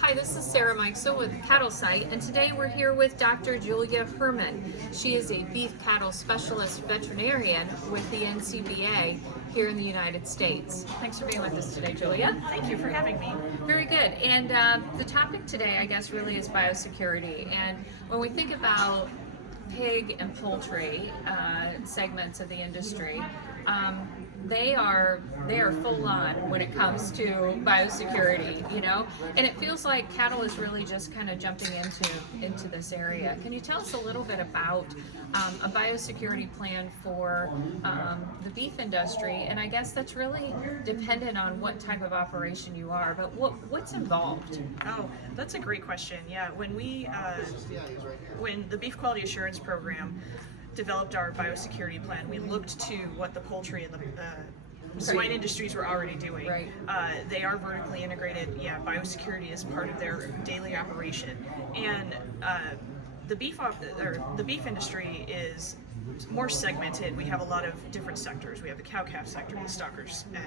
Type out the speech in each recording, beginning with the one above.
Hi, this is Sarah Mikesell with Cattle Site, and today we're here with Dr. Julia Herman. She is a beef cattle specialist veterinarian with the NCBA here in the United States. Thanks for being with us today, Julia. Thank you for having me. Very good. And the topic today, I guess, really is biosecurity. And when we think about pig and poultry segments of the industry, they are full on when it comes to biosecurity, you know, and it feels like cattle is really just kind of jumping into this area. Can you tell us a little bit about a biosecurity plan for the beef industry? And I guess that's really dependent on what type of operation you are, but what's involved? Oh, that's a great question. Yeah, when the Beef Quality Assurance Program developed our biosecurity plan, we looked to what the poultry and the swine industries were already doing. Right. They are vertically integrated. Yeah, biosecurity is part of their daily operation, and the beef industry is more segmented. We have a lot of different sectors. We have the cow-calf sector, the stockers, and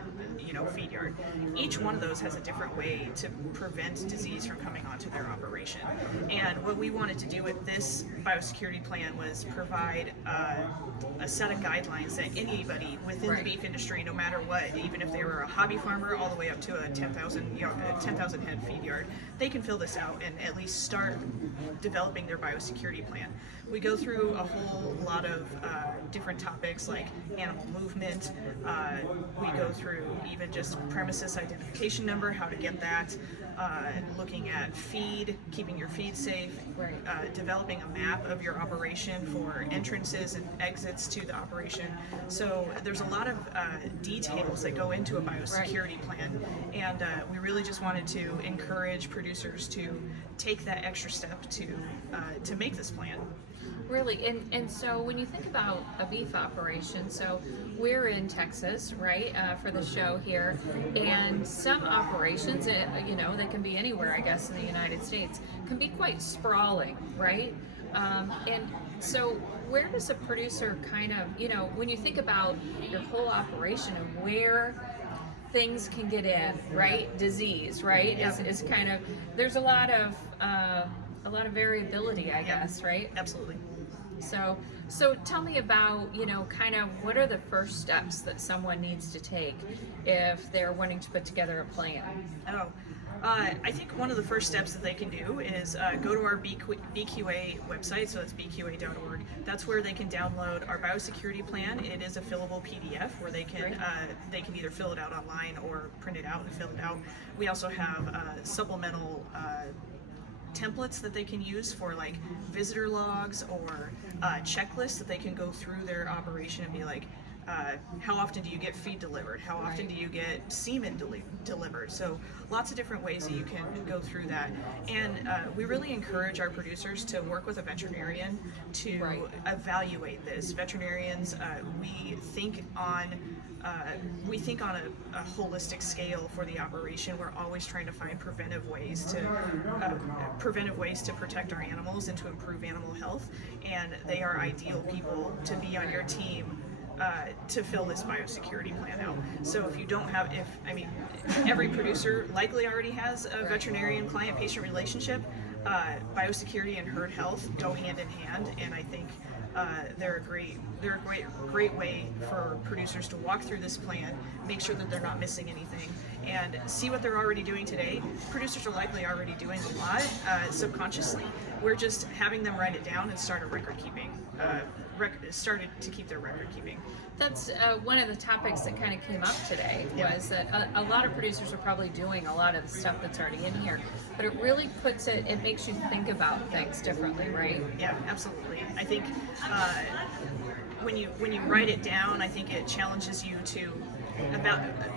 feed yard. Each one of those has a different way to prevent disease from coming onto their operation. And what we wanted to do with this biosecurity plan was provide a set of guidelines that anybody within the beef industry, no matter what, even if they were a hobby farmer all the way up to a 10,000 head feed yard, they can fill this out and at least start developing their biosecurity plan. We go through a whole lot of different topics like animal movement. We go through even just premises identification number, how to get that, looking at feed, keeping your feed safe, developing a map of your operation for entrances and exits to the operation. So there's a lot of details that go into a biosecurity plan, and we really just wanted to encourage producers to take that extra step to make this plan. Really, and so when you think about a beef operation, so we're in Texas, right, for the show here, and some operations, they can be anywhere, I guess, in the United States, can be quite sprawling, right? And so where does a producer kind of, when you think about your whole operation and where things can get in, right? Disease, right? Is kind of, there's a lot of variability, I guess, right? Absolutely. So tell me about, kind of what are the first steps that someone needs to take if they're wanting to put together a plan? I think one of the first steps that they can do is go to our BQA website, so it's bqa.org. That's where they can download our biosecurity plan. It is a fillable PDF where they can either fill it out online or print it out and fill it out. We also have supplemental templates that they can use for like visitor logs or checklists that they can go through their operation and be like, how often do you get feed delivered? How often do you get semen delivered? So lots of different ways that you can go through that. And we really encourage our producers to work with a veterinarian to evaluate this. Veterinarians, we think on a holistic scale for the operation. We're always trying to find preventive ways to protect our animals and to improve animal health. And they are ideal people to be on your team to fill this biosecurity plan out. So if you don't have, every producer likely already has a veterinarian client-patient relationship. Biosecurity and herd health go hand in hand, and I think they're a great way for producers to walk through this plan, make sure that they're not missing anything, and see what they're already doing today. Producers are likely already doing a lot subconsciously. We're just having them write it down and start a record keeping. Started to keep their record keeping. That's one of the topics that kind of came up today, was that a lot of producers are probably doing a lot of the stuff that's already in here, but it really it makes you think about things differently, right? Yeah, absolutely. I think when you write it down, I think it challenges you to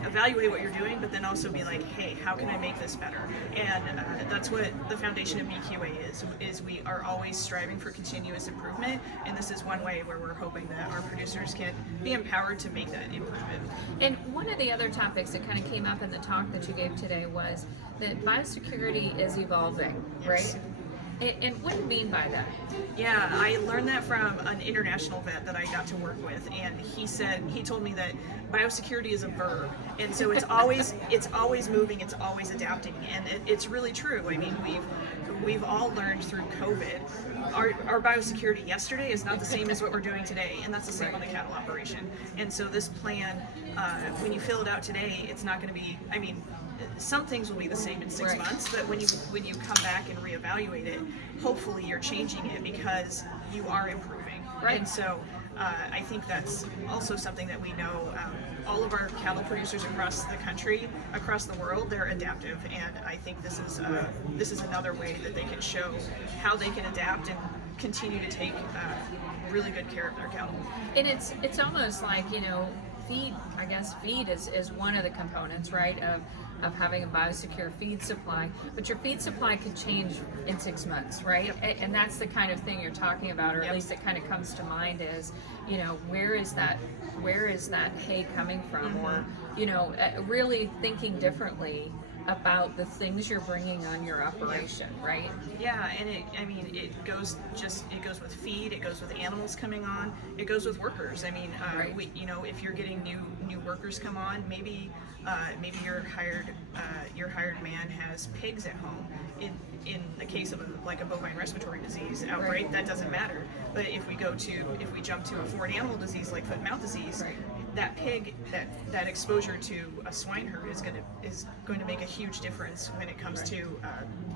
evaluate what you're doing, but then also be like, hey, how can I make this better? And that's what the foundation of BQA is we are always striving for continuous improvement, and this is one way where we're hoping that our producers can be empowered to make that improvement. And one of the other topics that kind of came up in the talk that you gave today was that biosecurity is evolving, right? And what do you mean by that? Yeah, I learned that from an international vet that I got to work with, and he told me that biosecurity is a verb, and so it's always moving, it's always adapting, and it's really true. I mean, we've all learned through COVID. Our biosecurity yesterday is not the same as what we're doing today, and that's the same on the cattle operation. And so this plan, when you fill it out today, it's not going to be. I mean, some things will be the same in 6 months, but when you come back and reevaluate it, hopefully you're changing it because you are improving. Right. And so I think that's also something that we know. All of our cattle producers across the country, across the world, they're adaptive, and I think this is another way that they can show how they can adapt and continue to take really good care of their cattle. And it's almost like, feed. I guess feed is one of the components, right, of having a biosecure feed supply. But your feed supply could change in 6 months, right? Yep. And that's the kind of thing you're talking about, or at Yep. least it kind of comes to mind is, where is that hay coming from, or really thinking differently about the things you're bringing on your operation, right? Yeah, and it goes with feed, it goes with animals coming on, it goes with workers. I mean, Right. if you're getting new workers come on, maybe your hired man has pigs at home. In the case of a bovine respiratory disease outbreak, Right. that doesn't matter. But if we jump to a foreign animal disease like foot and mouth disease, Right. that pig, that exposure to a swine herd is going to make a huge difference when it comes Right. to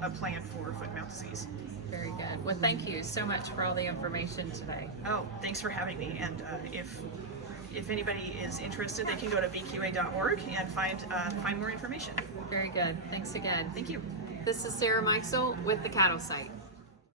a plan for foot and mouth disease. Very good. Well, thank you so much for all the information today. Oh, thanks for having me. And if anybody is interested, they can go to bqa.org and find more information. Very good. Thanks again. Thank you. This is Sarah Mikesell with the Cattle Site.